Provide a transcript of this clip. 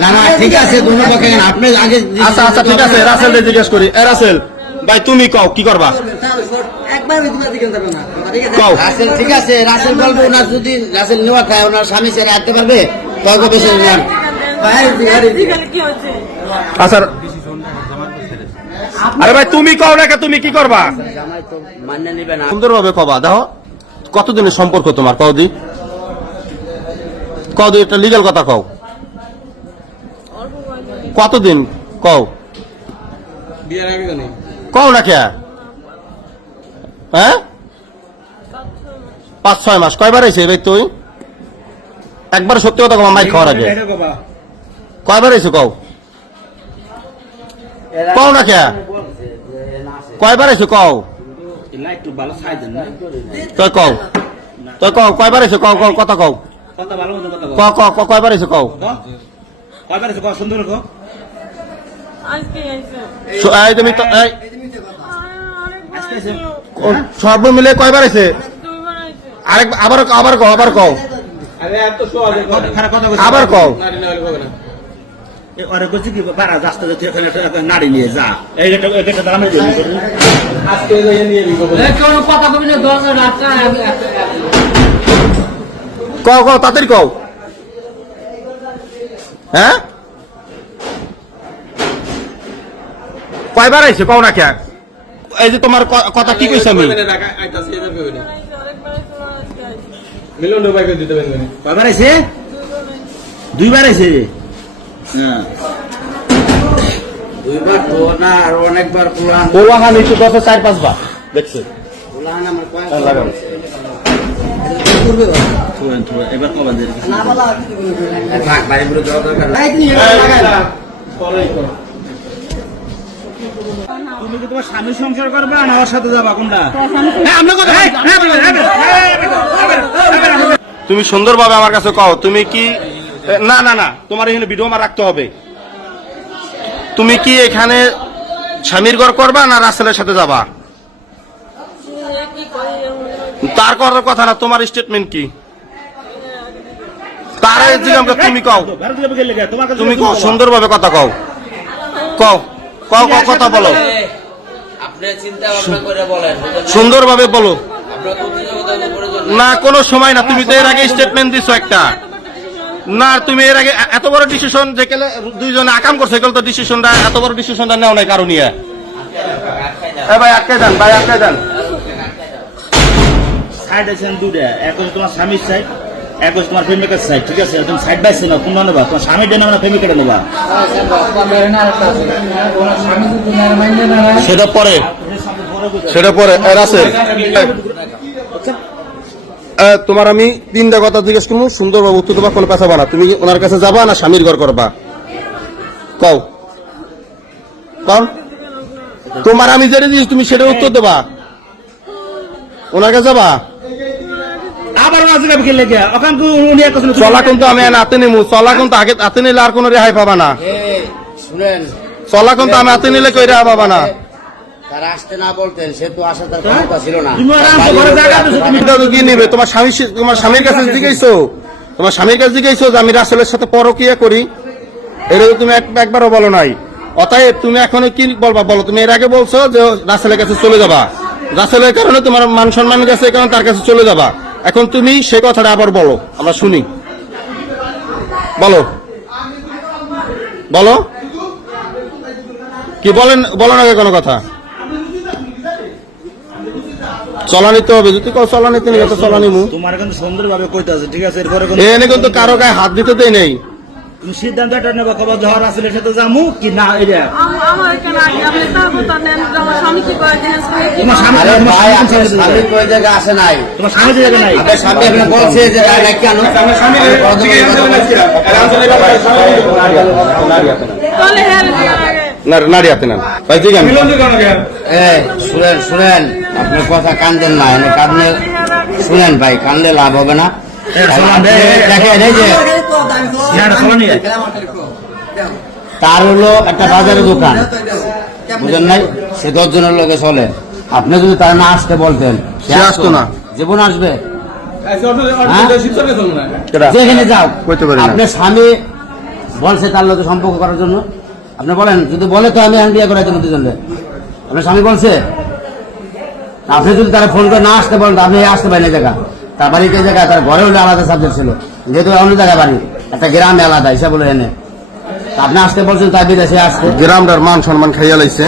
না না ঠিক আছে দুনো পক্ষে আপনি আগে আচ্ছা আচ্ছা ঠিক আছে রাসেল জিজ্ঞেস করি। এ রাসেল ভাই তুমি কও কি করবা? কও। রাসেল ঠিক আছে রাসেল বলব ওনার যদি রাসেল নেওয়া খায় ওনার স্বামী ছেড়ে আসতে পারবে? তর্ক বেশি নেন? আচ্ছা আরে ভাই তুমি কও না কে, তুমি কি করবা? জামাই তো মান্য নিবে না সুন্দরভাবে কবা দেখো কতদিনের সম্পর্ক তোমার কদি কদি একটা লিগাল কথা কও। কতদিন? কও। বিয়ের আগে জানি। কও না কে? হ্যাঁ? পাঁচ ছয় মাস। কয়বার আইছে ভাই তুই? একবার সত্যি কথা কমা মাইক খাওয়ার আগে। কয়বার আইছে কও? কও না কে? কয়বার আইছে কও? তুই কও। তুই কও কয়বার আইছে কও কও কথা কও। কথা ভালো কথা ক ক ক কয়বার আইছে কও? কয়বার এসে কয় সুন্দর কো আজকে আইছে স- এই তুমি তো এই অনেকবার আইছে ও- সর্ব মিলে কয়বার আইছে আরেক আবার আবার কও আবার কও। কথা আবার কও। ওরে কইছি কি বারা রাস্তা যেতে এখানে নাড়ি নিয়ে যা। এই এটা এটা দামে দিই আজকে নিয়ে নিবো কও কও তাড়াতাড়ি কও। হ্যাঁ? কয়বার আইছে? কও না কে? এই যে তোমার কথা কি কইছ আমি? অনেকবার আইছে আজকে আইছে কয়বার আইছে? দুইবার আইছে? হ্যাঁ। দুইবার তো না আর অনেকবার পুরান দেখছে। পুরান আমার কয়েক লাগান করবে থুয়েন থুয়েন এবার কবার দেরি থাক পুরো দেওয়া দরকার তুমি কি তোমার স্বামী সংসার করবে না আমার সাথে যাবা কোনটা? হ্যাঁ আমরা কথা তুমি সুন্দরভাবে আমার কাছে কও তুমি কি না না না তোমার এখানে ভিডিও আমার রাখতে হবে। তুমি কি এখানে স্বামীর ঘর করবা না রাসেলের সাথে যাবা? তার করার কথা না তোমার স্টেটমেন্ট কি? তার জিজ্ঞাসা তুমি কও। তুমি কও সুন্দরভাবে কথা কও। কও কও কও কথা বলো। আপনি চিন্তা ভাবনা করে বলেন। সুন্দরভাবে বলো। না কোনো সময় না তুমি তো এর আগে স্টেটমেন্ট দিছো একটা। না তুমি এর আগে এত বড় ডিসিশন যে কেলে দুইজনে আকাম করছে কেলে তো ডিসিশনটা এত বড় ডিসিশনটা নেও নাই কারণ ইয়ে এ ভাই আটকে যান ভাই আটকে যান সাইড আছেন দুটা এক হচ্ছে তোমার স্বামীর সাইড এক হচ্ছে তোমার প্রেমিকের সাইড ঠিক আছে? সাইড বাই না কোনটা নেবা। তোমার স্বামীর নেবা। সেটা পরে। সেটা পরে। আছে তোমার আমি তিনটা কথা জিজ্ঞেস করব। সুন্দরভাবে উত্তর দেবা, কোনো কথা না তুমি ওনার কাছে যাবা না স্বামীর ঘর করবা? কও। কন তোমার আমি যেটা দিয়েছি তুমি সেটা উত্তর দেবা। ওনার কাছে যাবা আবার মাঝে যাবে গেলে গে ওখান তো উনি এক কথা চলা কিন্তু আমি হাতে নিমু চলা কিন্তু আগে হাতে নিলে আর কোনো রেহাই পাবা না। শুনেন। চলা কিন্তু আমি হাতে নিলে কই রেহাই পাবা না। তারা আসতে না বলতেন সে তো আসার তার ক্ষমতা ছিল না। তুমি আরামসে ঘরে জায়গা দিছো তুমি। তুমি তো কি নিবে? তোমার স্বামীর কাছে জিজ্ঞাসো তোমার স্বামীর কাছে জিজ্ঞাসো যে আমি রাসেলের সাথে পরকিয়া করি এটা তুমি এক- একবারও বলো নাই। অতএব তুমি এখন কি বলবা? বলো তুমি এর আগে বলছো যে রাসেলের কাছে চলে যাবা। রাসেলের কারণে তোমার মান সম্মানের কাছে কারণে তার কাছে চলে যাবা। এখন তুমি সে কথাটা আবার বলো আমরা শুনি। বলো। বলো। কি বলেন বলো না কোনো কথা। চলানিতে হবে যদি কেউ চলানিতে তুমি তো চলানিমু তোমার কিন্তু সুন্দরভাবে কইতে আছে ঠিক আছে এরপরে এনে কিন্তু কারও গায়ে হাত দিতে দেয় নেই। তুমি সিদ্ধান্ত একটা নেবা খবর ধর আসলে সাথে যামু কি না এটা এখানে আগে আপনি তো স্বামী কি তোমার স্বামী জায়গা আসে নাই তোমার স্বামী নাই স্বামী আপনি বলছে যে না কেন তাহলে হ্যাঁ জিজ্ঞাসা আগে না নারী হাতে নেন ভাই ঠিক আমি শুনেন শুনেন আপনার কথা কান্দেন না কান্দে শুনেন ভাই কান্দে লাভ হবে না দেখেন এই যে তার হলো একটা বাজারের দোকান। বুঝেন নাই? সে দশ জনের লোকে চলে। আপনি যদি তার না আসতে বলতেন সে আসতো না। জীবন আসবে। যেখানে যাও। কইতে আপনার স্বামী বলছে তার লোকে সম্পর্ক করার জন্য। আপনি বলেন যদি বলে তো আমি আমি বিয়ে করাই দেবো দুজনকে। আপনার স্বামী বলছে আপনি যদি তারা ফোন করে না আসতে বলেন আপনি আসতে পারেন এই জায়গা। তার বাড়িতে জায়গা তার ঘরে হলে আলাদা সাবজেক্ট ছিল। যেহেতু অন্য জায়গায় বাড়ি একটা গ্রামে আলাদা হিসাব বলে এনে। আপনি আসতে বলছেন তাই বিদেশে আসতে। গ্রামটার মান সম্মান খাইয়া লাইছে।